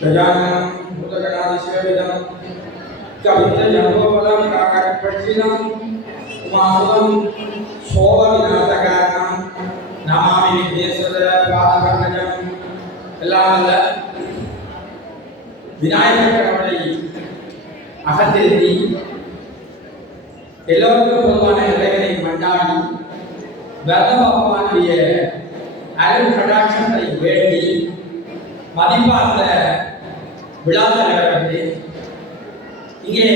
गजाननं भूतगणाधिसेवितं कवित्रजनोपदं काकटपक्षिणं उमासुतं शोभविनाशकारणं नमामि विघ्नेश्वरपादपङ्कजम् எல்லாம் அல்ல விநாயகர் கடவுளை அகத்திருத்தி எல்லோருக்கும் பொதுவான இறைவனை மண்டாடி வரத பகவானுடைய அருள் கடாட்சத்தை வேண்டி மதிப்பார்ந்த விழா தலைவர்களே, இங்கே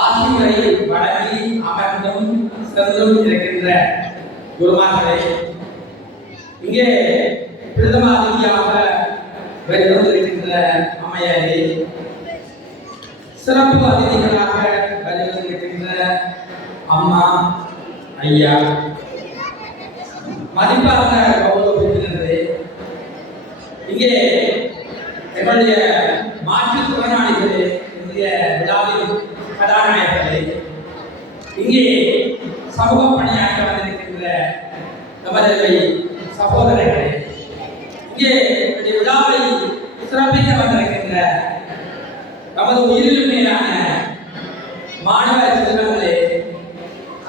ஆசிரியரை வழங்கி அமர்ந்தும் சிறந்தும் இருக்கின்ற குருமார்களே, இங்கே பிரதம அதிதியாக வருகின்ற அம்மையாரே, சிறப்பு அதிதிகளாக வருகின்ற அம்மா ஐயா, மதிப்பார்ந்த கௌரவத்தினரே, இங்கே எங்களுடைய மாற்றுத்திறனாளிகளே, இந்திய விழாவில் கதாநாயகர்களே, இங்கே சமூக பணியாற்ற வந்திருக்கின்ற நமது சகோதரர்களே, இங்கே விழாவை சிறப்பிக்க வந்திருக்கின்ற நமது உயிரில் மேலான மாணவ செல்வங்களே,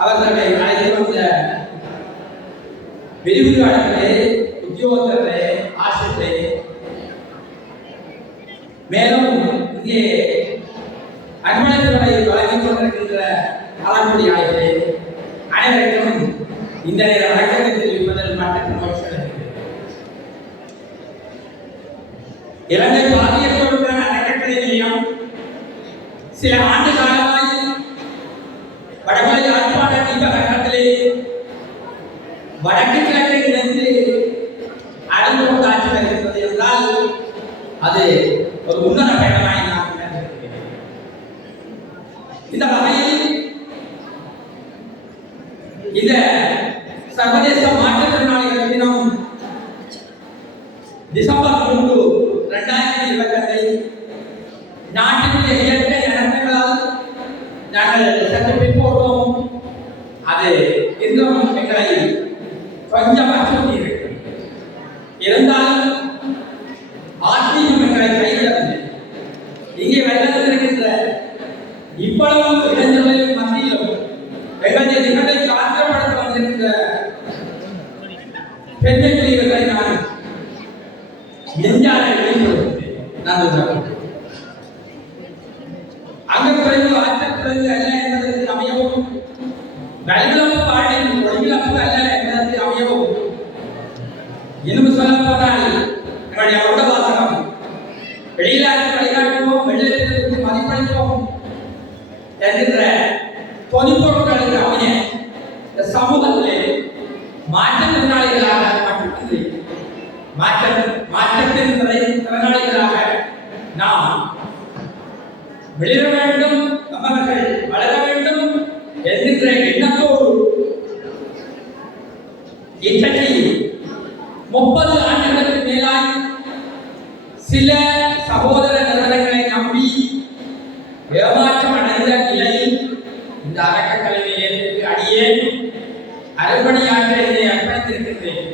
அவர்களை அழைத்து வந்த விரிவுரையாளர்களே, உத்தியோகத்தர்களே, ஆசிரியர்களே, மேலும் இங்கே அன்பளிப்புகளை வழங்கிக் கொண்டிருக்கின்ற ஆளுநர்களே, அனைவருக்கும் இந்த நேர வணக்கத்தை தெரிவிப்பதில் மற்ற மகிழ்ச்சி. இலங்கை பாரதியர்களுக்கான அறக்கட்டளை நிலையம் சில ஆண்டு காலமாய் வடமலை ஆட்பாட தீபகத்திலே வடக்கு கிழக்கை இணைந்து அடங்கு கொண்டு ஆட்சி வருகிறது என்றால் அது ஒரு உன்னத பயணமாய் நாம் உணர்ந்திருக்கிறோம். இந்த வகையில் இந்த சர்வதேச மாற்றுத்திறனாளிகள் தினம் டிசம்பர் 3, 2022 நாட்டினுடைய இயற்கை இனங்களால் நாங்கள் சற்று பிற்போட்டோம். அது இன்னும் எங்களை கொஞ்சம் அச்சுறுத்தி இருக்கு. இருந்தாலும் ஆத்மீகம் எங்களை கைவிடவில்லை. இங்கே வெள்ளத்திருக்கின்ற இவ்வளவு இளைஞர்களின் மத்தியிலும் எங்களுடைய தினத்தை காற்றப்படுத்த வந்திருக்கின்ற பெண்களை நான் அங்க குறைவு ஆற்றல் குறைவு அல்ல என்பதற்கு அமையவும், வயதிழப்பு வாழ்வில் ஒளிவிழப்பு அல்ல என்பதற்கு அமையவும், இன்னும் சொல்ல போனால் என்னுடைய உடவாசனம் வெளியிலாக வழிகாட்டுவோம், வெள்ளத்திற்கு மதிப்பளிப்போம் என்கின்ற பொதுப்பொருட்களுக்கு அமைய இந்த சமூகத்திலே மாற்றுத்திறனாளிகளாக மட்டுமின்றி மாற்றத்தின் திறனாளிகளாக நாம் வெளியிட வேண்டும், நம்மவர்கள் வளர வேண்டும் என்கின்ற எண்ணத்தோடு இன்றைக்கு 30 ஆண்டுகளுக்கு மேலாய் சில சகோதர நிறுவனங்களை நம்பி ஏமாற்றம் அடைந்த நிலையில் இந்த அறக்கட்டளை நிலையத்திற்கு அடியே அறுபணியாற்ற இதை அர்ப்பணித்திருக்கின்றேன்.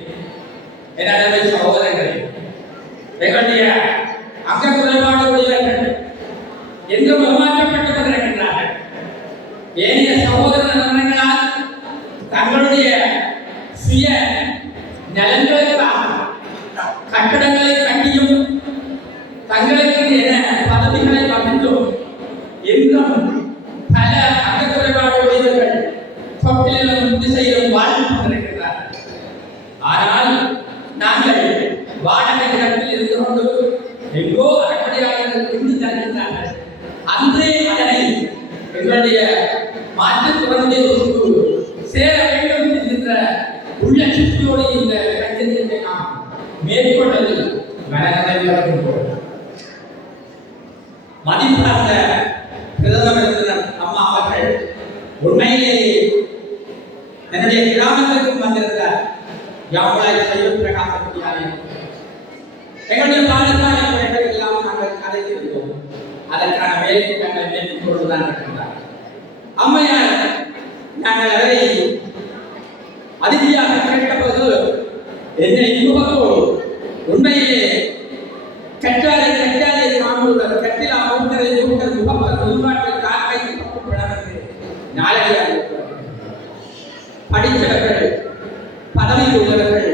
என்னுடைய சகோதரர்களே, எங்களுடைய அங்க குறைபாடு உடையவர்கள் எங்கும் ஏமாற்றப்பட்டு கொண்டிருக்கின்றார்கள். ஏனைய சகோதர நிறுவனங்களால் தங்களுடைய சுய நலன்களுக்காக கட்டடங்களை கட்டியும் தங்களுக்கு என பதவிகளை வகித்தும் எங்கும் பல அங்க குறைபாடு உடையவர்கள் தொட்டிலும் திசையிலும் வாழ்ந்து கொண்டிருக்கிறார்கள். ஆனால் நாங்கள் வாடகை இடத்தில் இருந்து கொண்டு எங்கோ அடிப்படையாக இருந்து தருகின்றார்கள். அன்றே அதனை எங்களுடைய மாற்றுத்திறனுக்கு சேர வேண்டும் என்கின்ற உள்ளட்சத்தோடு இந்த கட்டத்தை நாம் மேற்கொண்டதில் மனநிறைவாக மதிப்பார்ந்த பிரதமர் அம்மா அவர்கள் உண்மையிலேயே என்னுடைய கிராமத்திற்கும் வந்திருந்தார். யாவலாய் சைவ பிரகாசத்தியாலே எங்களுடைய பாடசாலை முறைகள் எல்லாம் நாங்கள் கலைத்திருந்தோம். அதற்கான வேலைத்திட்டங்களை மேற்கொண்டுதான் இருக்கின்றார். அம்மையார் நாங்கள் அவரை அதிதியாக கேட்டபோது என்னை யுகத்தோடு உண்மையிலே கற்றாரை வெற்றிலா மூத்தரை மூத்தர் முகப்பர் முதுகாட்டில் காக்கை பப்பு பிளந்து நாளடியாக படித்தவர்கள் பதவியில் உள்ளவர்கள்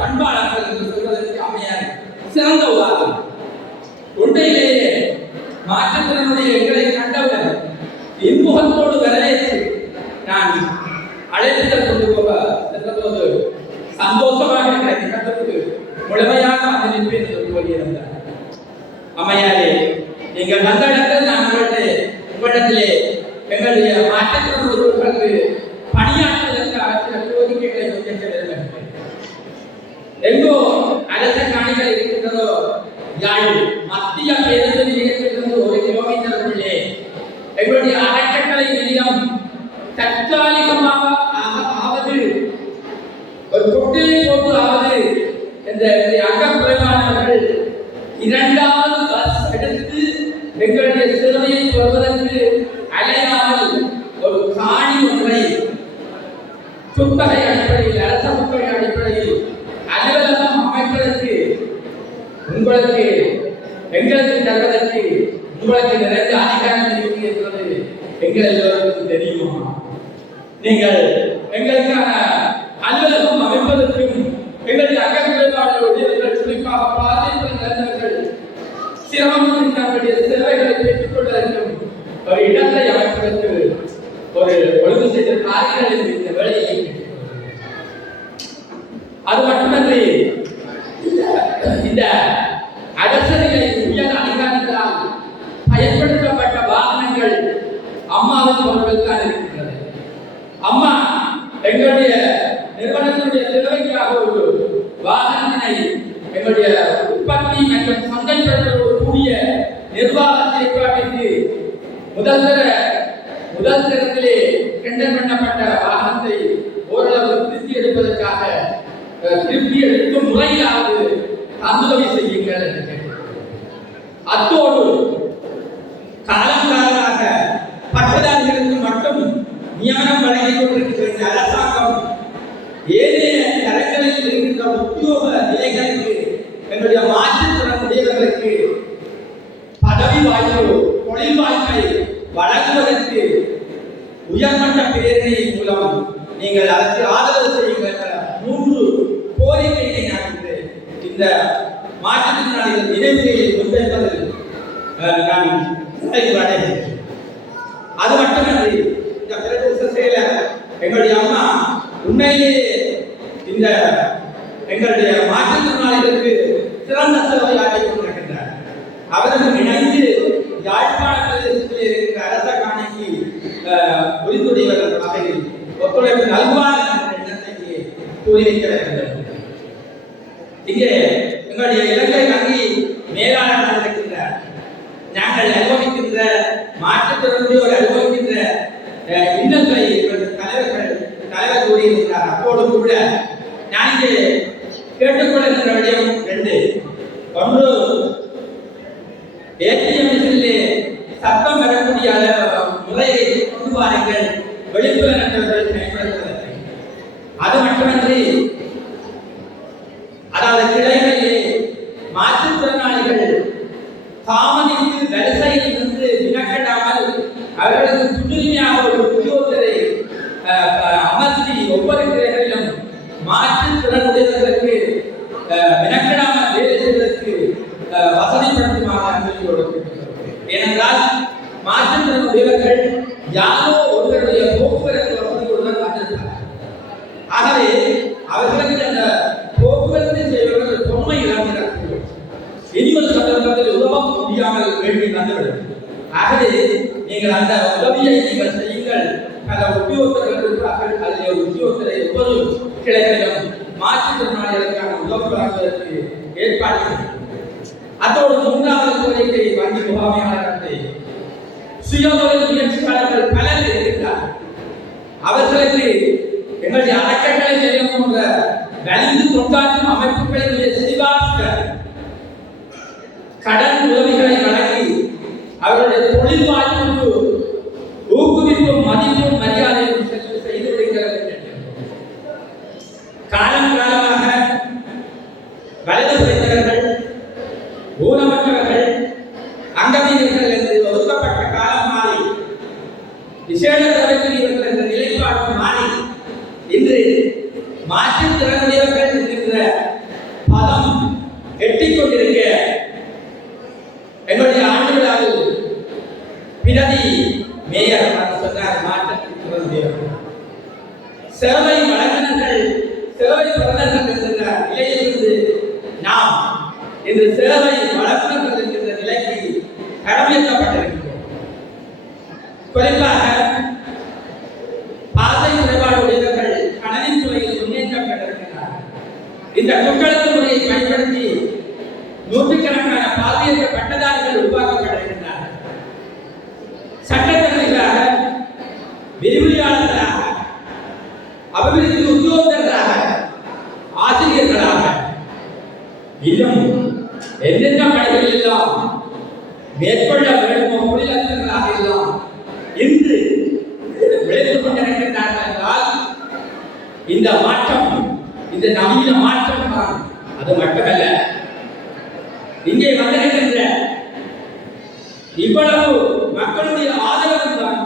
பண்பாளர்கள் என்று சொல்வதற்கு அமையார் சிறந்த உதாரணம். உண்மையிலேயே மாற்றத்தினுடைய எங்களை கண்டவுடன் இன்முகத்தோடு வரவேற்று நான் அழைப்புதல் கொண்டு போக சென்றபோது சந்தோஷமாக எனக்கு கண்டதுக்கு முழுமையாக அறிவிப்பேன் என்று கூறியிருந்தார். அம்மையாரே, நீங்கள் வந்த இடத்தில் நான் உங்களிடத்திலே எங்களுடைய மாற்றத்தினர்களுக்கு பணியாற்றுவதற்காக சில கோரிக்கைகளை முன்வைக்க விரும்புகிறேன். எங்கோ அரச காணிகள் இருக்கின்றதோ யாழ் மத்திய பேருந்து நிலையத்திலிருந்து 1 கிலோமீட்டருக்குள்ளே எங்களுடைய அறக்கட்டளை நிலையம் தற்காலிகமாக ஆவது ஒரு கொட்டிலை போட்டு ஆவது இந்த அங்கக்குறைவானவர்கள் 2வது பஸ் எடுத்து எங்களுடைய சேவையை பெறுவதற்கு அலையாமல் ஒரு காணி ஒன்றை குத்தகை அடிப்படையில் அரச குத்தகை அடிப்படையில் அலுவலகம் அமைப்பதற்கு உங்களுக்கு எங்களுக்கு தருவதற்கு உங்களுக்கு நிறைய அதிகாரம் இருக்கு என்பது எங்கள் எல்லோருக்கும் தெரியுமா? நீங்கள் எங்களுக்கான அலுவலகம் அமைப்பதற்கும் எங்களுடைய அகக்குறைபாடுகள் குறிப்பாக பாதிப்புகள் நிறைந்தவர்கள் சிரமம் தங்களுடைய சேவைகளை பெற்றுக் கொள்வதற்கும் ஒரு இடத்தை அமைப்பதற்கு ஒரு ஒழுங்கு செய்த காரியங்கள் இந்த வேலையை அது மட்டுமன்றி இந்த அரசியலை உயர் அதிகாரிகளால் பயன்படுத்தப்பட்ட வாகனங்கள் அம்மாவின் பொருட்கள் தான் இருக்கின்றது. அம்மா எங்களுடைய நிறுவனத்தினுடைய தேவைக்காக ஒரு வாகனத்தினை எங்களுடைய உற்பத்தி மற்றும் சந்தைப்படுத்தல் கூடிய நிர்வாக செயற்பாட்டிற்கு முதல் தரத்திலே டெண்டர் பண்ணப்பட்ட வாகனத்தை ஓரளவு திருப்பி எடுக்கும் முறையாவது தந்துதவி செய்யுங்கள் என்று கேட்கிறேன். அத்தோடு காலங்காலமாக பட்டதாரிகளுக்கு மட்டும் நியமனம் வழங்கிக் கொண்டிருக்கிற அரசாங்கம் ஏனைய தரங்களில் இருக்கின்ற உத்தியோக நிலைகளுக்கு எங்களுடைய மாற்றுத்திறனுடையவர்களுக்கு பதவி வாய்ப்பு தொழில் வாய்ப்பை வழங்குவதற்கு உயர்மட்ட பேரணி மூலம் நீங்கள் அதற்கு ஆதரவு செய்யுங்கள். 3 கோரிக்கைகளை நான் இந்த மாற்றுத்திறனாளிகள் நினைவுகளில் முன்வைப்பதில் நான் அடைகிறேன். அது மட்டுமன்றி இந்த பிரதேச செயலர் எங்களுடைய அம்மா உண்மையிலேயே இந்த எங்களுடைய மாற்றுத்திறனாளிகளுக்கு சிறந்த சேவை ஆற்றிக் கொண்டிருக்கின்றார். அவர்கள் இணைந்து யாழ்ப்பாண பிரதேசத்தில் இருக்கிற அரச காணிக்கு உரித்துடையவர்கள் வகையில் ஒத்துழைப்பு நல்வார் என்ற எண்ணத்தை கூறி வைக்க வேண்டும். இங்கே எங்களுடைய இலங்கை வங்கி மேலாளர் இருக்கின்றார். நாங்கள் அனுபவிக்கின்ற மாற்றுத்திறனுடையோர் அனுபவிக்கின்ற இன்னல்களை தலைவர் கூறியிருக்கிறார். அப்போது கூட நான் இங்கே கேட்டுக்கொள்கின்ற விடயம் 2. ஒன்று, ஏடிஎம் மிஷினிலே சத்தம் வரக்கூடிய முறையை கொண்டு வாருங்கள் வெளிப்புறவர்களை பயன்படுத்துவதற்கு. அது மட்டுமன்றி அதாவது கிளைகளிலே மாற்றுத்திறனாளிகள் தாமதித்து வரிசையில் இருந்து வினக்கடாமல் அவர்களுக்கு முன்னுரிமையாக ஒரு உத்தியோகத்தை அமர்த்தி ஒவ்வொரு கிளைகளிலும் மாற்றுத்திறனுடையவர்களுக்கு வினக்கடாமல் வேலை செய்வதற்கு வசதிப்படுத்துமாறு ஏனென்றால் மாற்றுத்திறனுடையவர்கள் யாரோ ஒருவருடைய போக்குவரத்து வசதிகளுடன் வந்திருக்கிறார். ஆகவே அவர்களுக்கு அந்த போக்குவரத்து செய்வர்கள் தொன்மை இழந்திருக்கிறார்கள். இனி ஒரு சந்தர்ப்பத்தில் உதவ முடியாமல் வேண்டி வந்துவிடும். ஆகவே நீங்கள் அந்த உதவியை நீங்கள் செய்யுங்கள். பல உத்தியோகத்தர்கள் இருக்கிறார்கள். அதில் உத்தியோகத்தை ஒவ்வொரு கிளைகளிலும் மாற்றுத்திறனாளிகளுக்கான உதவி வழங்குவதற்கு ஏற்பாடு செய்யும். அதோடு 3வது கோரிக்கை வங்கி முகாமையாளர்களை சுயதொழில் முயற்சியாளர்கள் பலர் இருக்கிறார்கள். அவர்களுக்கு எங்களுடைய அறக்கட்டளை நிலையம் போன்ற வலிந்து கொண்டாற்றும் அமைப்புகளினுடைய செல்வாக்க கடன் உதவிகளை வழங்கி அவர்களுடைய தொழில் வாய்ப்புக்கு ஊக்குவிப்பும் மதிப்பும் மரியாதையும் செய்து விடுகிறது. காலமாக வலது புரிந்தவர்கள் ஊனமற்றவர்கள் மாற்றுத்திறனுடையவர்கள் என்கின்ற பதம் எட்டிக்கொண்டிருக்க எங்களுடைய ஆண்டு விழாவில் பிரதி மேயர் சொன்னார். மாற்றுத்திறனுடையவர்கள் சேவை வழங்கினர்கள், சேவை வழங்கினர்கள் என்கின்ற நிலையிலிருந்து நாம் இன்று சேவை வழங்கினர்கள் என்கின்ற நிலைக்கு கடமையேற்றப்பட்டிருக்கிறோம். குறிப்பாக பாதை குறைபாடு உடையவர்கள் கணனின் துறையில் முன்னேற்றம் பெற்றிருக்கிறார்கள். இந்த குற்றெழுத்து முறையை பயன்படுத்தி நூற்றுக்கணக்கான பாதையற்ற பட்டதாரிகள் உருவாக்கப்பட்டிருக்கிறார்கள். சட்டத்தரணிகளாக, விரிவுரையாளர்களாக, அபிவிருத்தி உத்தியோகத்தர்களாக, ஆசிரியர்களாக, இன்னும் எந்தெந்த பணிகள் எல்லாம் மேற்கொள்ள வேண்டுமோ தொழிலாளர்களாக எல்லாம் இன்று விளைத்துக் கொண்டிருக்கின்றார்கள் என்றால் இந்த மாற்றம், இந்த நவீன மாற்றம் தான். அது மட்டுமல்ல, இங்கே வந்திருக்கின்ற இவ்வளவு மக்களுடைய ஆதரவு தான்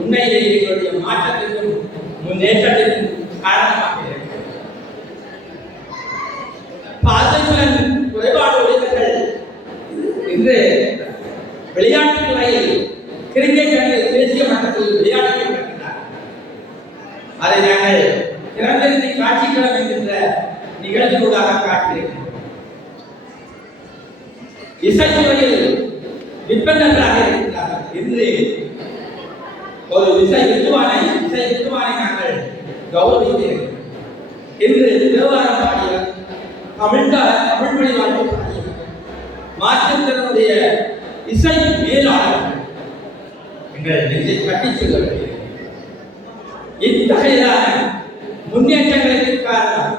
உண்மையிலேயே எங்களுடைய மாற்றத்திற்கும் முன்னேற்றத்திற்கும் காரணமாக இருக்கிறது. பார்வைத்திறன் குறைபாடு உடையவர்கள் இன்று விளையாட்டுத் துறையில் கிரிக்கெட் அணியில் தேசிய மட்டத்தில் விளையாடிக் கொண்டிருக்கிறார். அதை நாங்கள் திறந்திருந்தி காட்சிக்களம் என்கின்ற நிகழ்ச்சியூடாக காட்டியிருக்கிறோம். இசைத்துறையில் விற்பனர்களாக இருக்கிறார்கள். இன்று ஒரு இசை வித்துவானை நாங்கள் கௌரவிக்கிறோம். இன்று தேவாரம் பாடியவர், தமிழ் மொழி வாழ்க்கை பாடியவர், மாற்றுத்திறனுடைய இசை மேலாளர்கள் எங்கள் நெஞ்சை கட்டிச் செல்வது. இத்தகையான முன்னேற்றங்களுக்கு காரணம்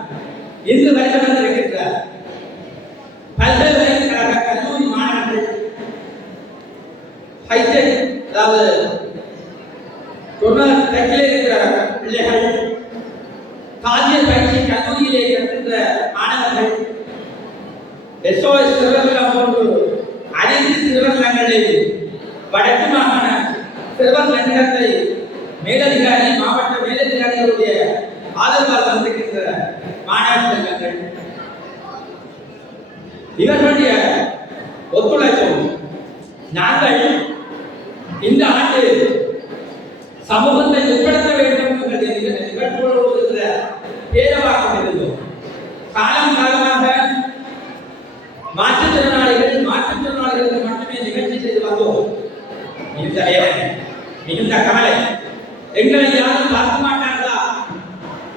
இன்று வரை வந்திருக்கின்ற பல்கலைக்கழக கல்லூரி மாணவர்கள், ஹைடெக், அதாவது தொழில் இருக்கிற பிள்ளைகள், காதியல் பயிற்சி கல்லூரியிலே கற்கின்ற மாணவர்கள், SOS சிறுவர்களம் போன்று அனைத்து சிறுவர்களில் வடக்கு மாகாண சிறுவர் மன்றத்தை மேலதிகாரி, மாவட்ட மேலதிகாரிகளுடைய ஆதரவால் வந்திருக்கின்ற மாணவ செல்வங்கள், இவர்களுடைய ஒத்துழைப்பும் நாங்கள் இந்த ஆண்டு சமூகத்தை உட்படுத்த வேண்டும் என்ற நிகழ்வுகளோடு பேரவாக இருந்தோம். காலம் காலமாக மாற்றுத்திறனாளிகளுக்கு மட்டுமே நிகழ்ச்சி செய்து வந்தோம். இந்த மிகுந்த கவலை, எங்களை யாரும் பார்க்க மாட்டார்களா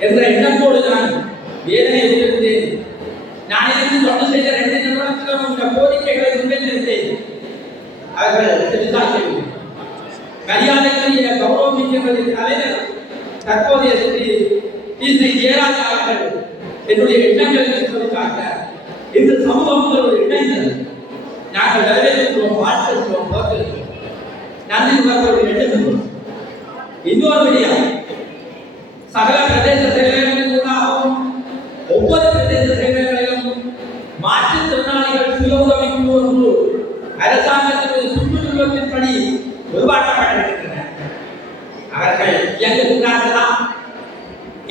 என்ற எண்ணத்தோடு நான் வேதனை இருந்தேன். நான் இருந்து தொண்டு செய்த 2 நிறுவனத்திலும் இந்த கோரிக்கைகளை முன்வைத்திருந்தேன். அவர்கள் செலுத்தார்கள். மரியாதைக்குரிய கௌரவமிக்கவரின் தலைவர் தற்போதைய ஸ்ரீ ஜெயராஜா அவர்கள் என்னுடைய எண்ணங்களுக்கு சொல்லிக்காட்ட இந்த சமூகங்களோடு இணைந்தது. நாங்கள் வரவேற்கிறோம், வாழ்த்துகிறோம், போற்றுகிறோம், நன்றி உணர்வோடு எழுதுகிறோம். இன்னொரு விடயம், சகல பிரதேச செயலகங்களின் ஊடாகவும் ஒவ்வொரு பிரதேச செயலகங்களிலும் மாற்றுத்திறனாளிகள் சுய உதவி குழு ஒன்று அரசாங்கத்தின் சுற்றுச்சூழலின்படி உருவாக்கப்பட்டிருக்கின்றன. அவர்கள் இயங்குகிறார்களா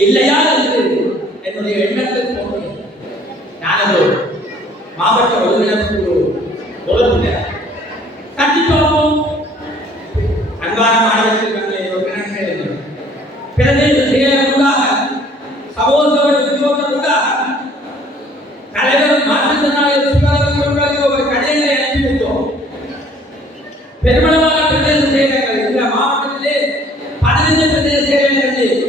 இல்லையா என்று என்னுடைய எண்ணத்தில் தோன்றியது. நானது மாவட்ட ஒருங்கிணைப்பு தொடர்புடைய கண்டிப்பாகவும் அன்பான மாணவர்கள் பிரதேச செயலூடாக சமூக உத்தியோகத்தூடாக தலைவர் மாற்றுத்திறனாளிகள் கடைகளை அனுப்பிவிட்டோம். பெருமளவான பிரதேச செயலகங்கள் இந்த மாவட்டத்திலே 15 பிரதேச செயலகங்களில்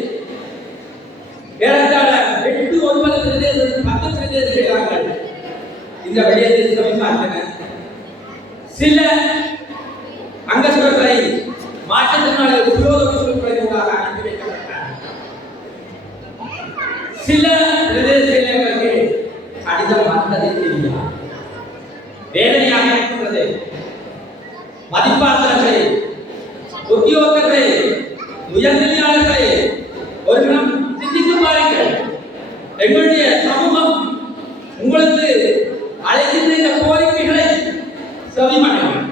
ஏறத்தாழ 8-9 பிரதேச 10 பிரதேச செயலகங்கள் இந்த விடயத்தை சமீபத்தின சில அங்கஸ்வர்களை மாற்றுத்திறனாளிகள் உத்தியோகத்தூடாக அனுப்பி வைக்கப்பட்டார். சில பிரதேச செயலகங்களுக்கு கடிதம் வந்ததை தெரியாது. வேதனையாக இருக்கிறது. மதிப்பாளர்களை, உத்தியோகத்தை, உயர்நிலையாளர்களை ஒரு தினம் சிந்தித்து பாருங்கள். எங்களுடைய சமூகம் உங்களுக்கு அழைக்கின்ற இந்த கோரிக்கைகளை செவி பண்ணுங்கள்,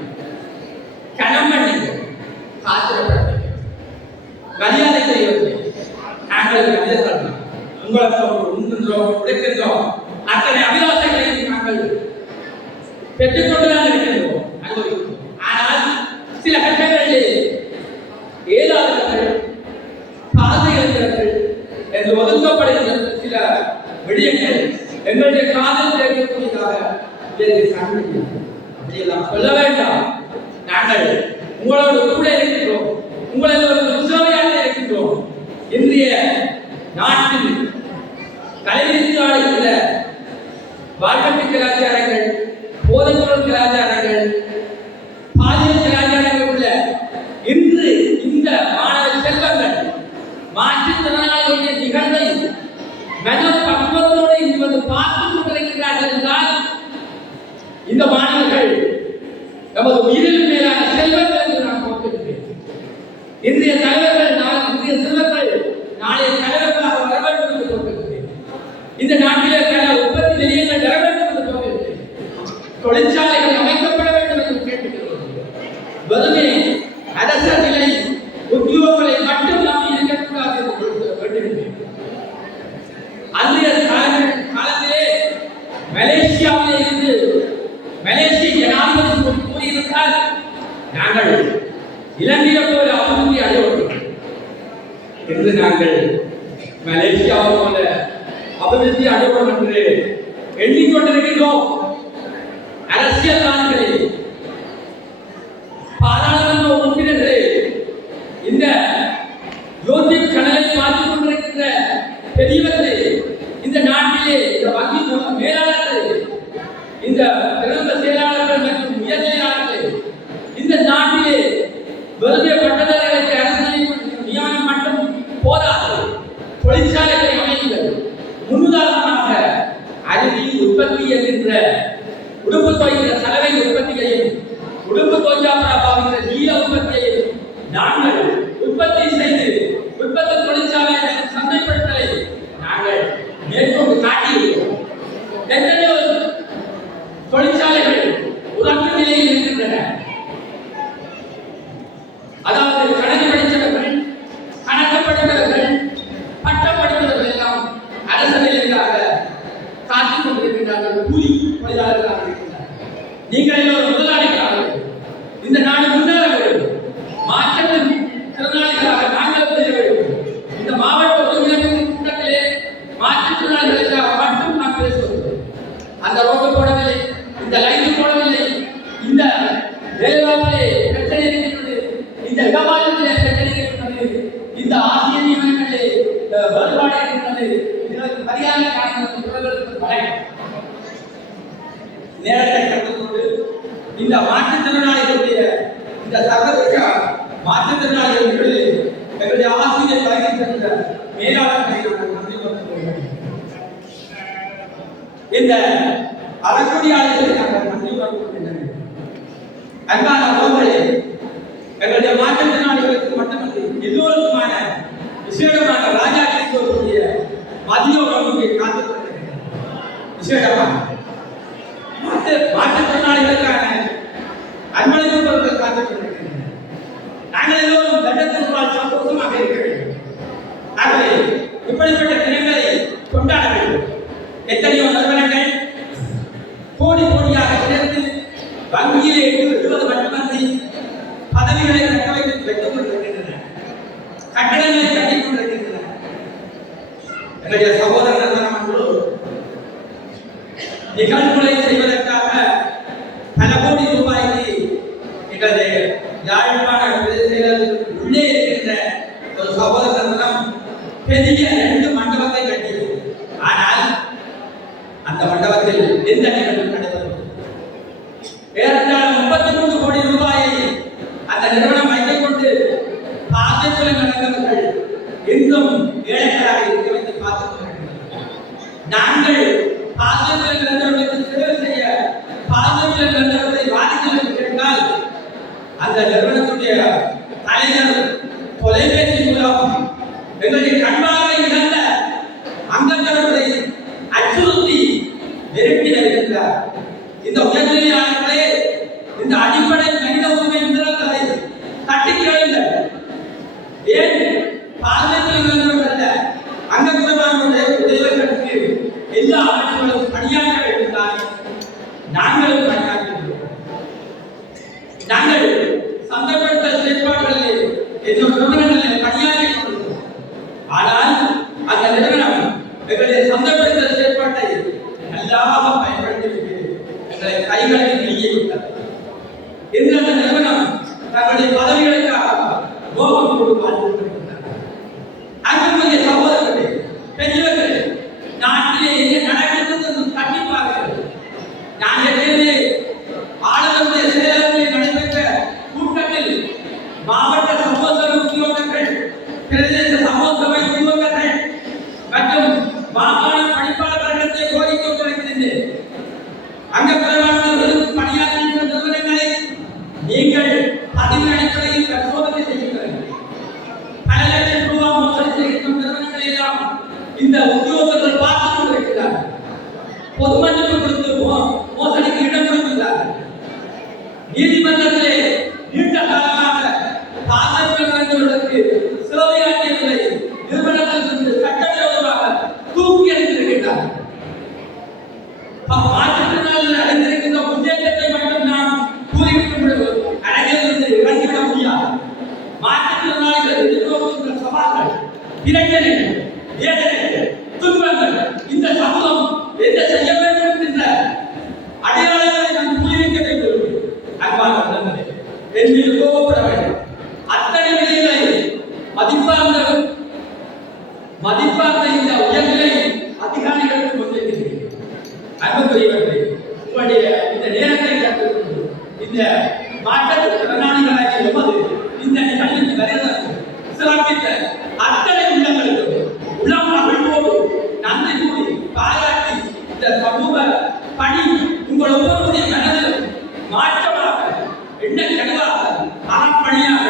கனம் பண்ணுங்கள், காத்திரப்படுங்கள், மரியாதை செய்வது. நாங்கள் மனிதர்கள், உங்களை சாப்பிடுறோம், உண்கின்றோம், உழைக்கின்றோம், அத்தனை அபிலாசங்களையும் நாங்கள் பெற்றுக்கொண்டுதான் இருக்கின்றோம், அனுபவிக்கிறோம். ஆனால் சில கட்டங்களிலே ஏதாளர்கள், பார்வையற்றவர்கள் என்று ஒதுக்கப்படுகின்ற சில விடயங்கள் எங்களுடைய காதல் கேட்கக்கூடியதாக அப்படியெல்லாம் சொல்ல வேண்டாம். நாங்கள் உங்களோடு கூட இருக்கின்றோம், உங்களது ஒரு உற்சாகையாக இருக்கின்றோம். இன்றைய நாட்டில் தலைவிரித்து ஆடுகின்ற வாழ்க்கை கலாச்சாரங்கள், போதைப்பொருள் கலாச்சாரங்கள், பாலியல் கலாச்சாரங்கள் உள்ள இன்று இந்த மாணவ செல்வங்கள் மாற்றுத்திறனாளிகளுடைய நிகழ்வை மனப்பக்குவத்தோடு இன்று பார்த்துக் கொண்டிருக்கிறார்கள் என்றால் இந்த மாணவர்கள் நமது உயிரில் மேலான செல்வங்கள் என்று நான் பார்க்கிறேன். இன்றைய தலைவர்கள் இன்றைய செல்வங்கள் நாளைய தலைவர்களாக வர வேண்டும் என்று பார்க்கிறேன். இந்த நாட்டிலே பல உற்பத்தி நிலையங்கள் வர வேண்டும் என்று பார்க்கிறேன். தொழிற்சாலைகள் அமைக்கப்பட வேண்டும் என்று கேட்டுக்கிறேன். வெறுமே அரச நிலை உத்தியோகங்களை மட்டும் நாம் இருக்கக்கூடாது என்று வேண்டுகிறேன். அன்றைய காலத்திலே மலேசியாவிலே இருந்து மலேசிய ஜனாதிபதி கூறியிருந்தால் நாங்கள் இலங்கையை போல அபிவிருத்தி அடைவோம் என்று நாங்கள் மலேசியாவை போல அபிவிருத்தி அடைவோம் என்று எண்ணிக்கொண்டிருக்கின்றோம். அரசியல்வாதிகளே, பாராளுமன்ற உறுப்பினர்களே, இந்த யூடியூப் சேனலை பார்த்துக் கொண்டிருக்கின்ற பெரியவர்களே, இந்த நாட்டிலே இந்த வங்கி மேலாளர்களே, இந்த சிறந்த செயலாளர்கள் மற்றும் உயர் செயலாளர்கள், இந்த நாட்டிலே வெறும் பட்டதாரிகளுக்கு அரசு நியமனம் மட்டும் போதாது, தொழிற்சாலைகளை அமையுங்கள். முன்னுதாரணமாக அருவி உற்பத்தி என்கின்ற உடுப்பு துவைக்கிற சலவை உற்பத்தியையும் உடுப்பு தோஞ்சாபுர நீல உற்பத்தியையும் நாங்கள் உற்பத்தி செய்து உற்பத்தி தொழிற்சாலை சந்தைப்படுத்தலை நாங்கள் மேற்கொண்டு காட்டியிருக்கிறோம். எத்தனையோ தொழிற்சாலைகள் உறங்கு நிலையில் இருக்கின்றன. அதாவது கணக்கு படித்தவர்கள், கணக்கு படித்தவர்கள், பட்டம் படித்தவர்கள் எல்லாம் அரசு நிலையிலாக காத்துக் கொண்டிருக்கின்றார்கள். கூலி தொழிலாளர்களாக இருக்கின்றார்கள். நீங்கள் எல்லோரும் முதலாளிகளாக இந்த நாடு முன்னேற வேண்டும். மாற்றத்தின் திறனாளிகளாக நாங்கள் பெற வேண்டும். இந்த மாவட்ட ஒருங்கிணைப்பு கூட்டத்திலே மாற்றுத்திறனாளிகளுக்காக மட்டும் நாம் பேசுவோம். அந்த ரோடு போடவில்லை, இந்த லைன் போடவில்லை, இந்த வேலைவாய்ப்பிலே பிரச்சனை இருக்கிறது, இந்த இடமாற்றத்திலே பிரச்சனை இருக்கிறது, இந்த ஆசிய நியமனங்களிலே வேறுபாடு இருக்கிறது. இதற்கு பரிகார நேரத்தை கற்றுக்கொண்டு இந்த மாற்றுத்திறனாளிகளுடைய இந்த சர்வதேச மாற்றுத்திறனாளிகள் எங்களுடைய ஆசிரியர் பகிர்ந்த மேலாளர்களை நன்றி கொள்கிறோம். இந்த அறக்குடியாளர்களை நாங்கள் நன்றி கொள்கின்றனர். அன்பான உறவுகளே, எங்களுடைய மாற்றுத்திறனாளிகளுக்கு மட்டுமல்ல எல்லோருக்குமான விசேடமான ராஜாக்களுக்கு வரக்கூடிய மதிய உணவுகளை காத்துக்கொண்டிருக்கிறது. விசேடமாக மாற்றுத்திறனாளிகளுக்கான அன்பளிப்பு பொருட்கள் காத்துக்கொண்டிருக்கின்றன. நாங்கள் எல்லோரும் வெள்ளத்திற்கால் சந்தோஷமாக இருக்க வேண்டும். ஆகவே இப்படிப்பட்ட தினங்களை கொண்டாட வேண்டும். எத்தனையோ நிறுவனங்கள் கோடி கோடியாக சேர்ந்து வங்கியிலே விடுவது மட்டுமன்றி பதவிகளை கட்ட வைத்துக் கொண்டிருக்கின்றன, கட்டடங்களை கட்டிக் கொண்டிருக்கின்றன. என்னுடைய சகோதர நிறுவனம் ஒன்று நிகழ்வுகளை செய்வதற்காக பல கோடி ரூபாய்க்கு எங்களுடைய யாழ்ப்பாண உள்ளே இருக்கின்ற ஒரு சகோதர நிறுவனம் பெரிய 2 மண்டபத்தை கட்டியது. ஆனால் அந்த மண்டபத்தில் எந்த நிகழ்வு நடந்தது? ஏறத்தாழ 33 கோடி ரூபாயை அந்த நிறுவனம் வைத்துக் கொண்டு பாதத்தில் நடந்தவர்கள் இன்னும் ஏழைகளாக இருக்க வைத்து பார்த்துக் கொண்டிருக்கிறார்கள். நாங்கள் பாதத்தில் நடந்தவர்களுக்கு சேவை செய்ய பாதத்தில் நடந்தவர்களை வாதிகள் கேட்டால் அந்த நிறுவனத்துடைய தலைவர் தொலைபேசி மூலம் எங்களுடைய கண்பார்வை இழந்த அங்கத்தவர்களை அச்சுறுத்தி விரட்டி வருகின்றார். இந்த உயர்நிலையாளர்களே, இந்த அடிப்படை மனித உரிமை நிறுவனங்களை தட்டி கேளுங்கள். ஏன் பாதத்தில் இருந்தவர்கள் அங்கத்தவர்களுடைய உதவிகள் சரியாக பயன்படுத்தி எங்களை கைகளில் வெளியே விட்டார். இன்று அந்த நிறுவனம் தங்களுடைய பதவிகளுக்காக கோபம் கொண்டு வாழ்ந்து கொண்டிருக்கிறார். அன்புக்குரிய சகோதரர்களே, பெரியவர்களே, நாட்டிலே என்ன நடக்கிறது தட்டி பார்க்கிறது. நான் ஏற்கனவே ஆளுநருடைய செயலகத்தில் நடைபெற்ற கூட்டத்தில் மாவட்ட சமூக சபை உத்தியோகர்கள், பிரதேச சமூக சபை உத்தியோகர்கள் மற்றும் மாகாண பணிப்பாளர் கழகத்தை கோரிக்கை வைத்திருந்தேன். அங்க பிரதமர்களுக்கு பணியாற்றுகின்ற நிறுவனங்களை நீங்கள் பதிவு அடிப்படையில் பரிசோதனை செய்யுங்கள். பல லட்சம் ரூபாய் மோசடி செய்கின்ற நிறுவனங்களை எல்லாம் இந்த உத்தியோகர்கள் பார்த்துக் கொண்டிருக்கிறார்கள். பொது மன்னிப்பு கொடுத்து மோசடிக்கு இடம் கொடுக்கிறார்கள். நீதிமன்றத்திலே நீண்ட காலமாக பாசங்களுக்கு சேவையாற்றியவர்களை நிறுவனத்திலிருந்து சட்டவிரோதமாக தூக்கி எறிந்திருக்கிறார்கள். மாற்றுத்திறனாளிகள் அடைந்திருக்கின்ற முன்னேற்றத்தை மட்டும் நாம் கூறிவிட்டு அடையிலிருந்து இறங்கிவிட முடியாது. மாற்றுத்திறனாளிகள் எதிர்நோக்குகின்ற சவால்கள், பிரச்சனைகள், வேதனைகள், துன்பங்கள், இந்த சமூகம் என்ன செய்ய வேண்டும் என்ற அடையாளங்களை நாம் புரிவிக்க வேண்டும். அன்பான உள்ளங்களே, என்னில் கோபப்பட வேண்டும். அத்தனை விலைகளை மதிப்பார்ந்த இந்த உயர்நிலை அதிகாரிகளுக்கு முன்வைக்கிறேன். அன்புக்குரியவர்களே, உங்களுடைய இந்த நேரத்தை கற்றுக்கொண்டு இந்த மாற்றுத்திறனாளிகளாகிய எமது இந்த நிகழ்வில் வருவதற்கு சிறப்பித்த அத்தனை உள்ளங்களுக்கு உளம் மகிழ்வோடு நன்றி கூறி பாராட்டி இந்த சமூக பணி உங்கள் ஒவ்வொருடைய மனதிலும் மாற்றமாக என்ன கனவாக அறப்பணியாக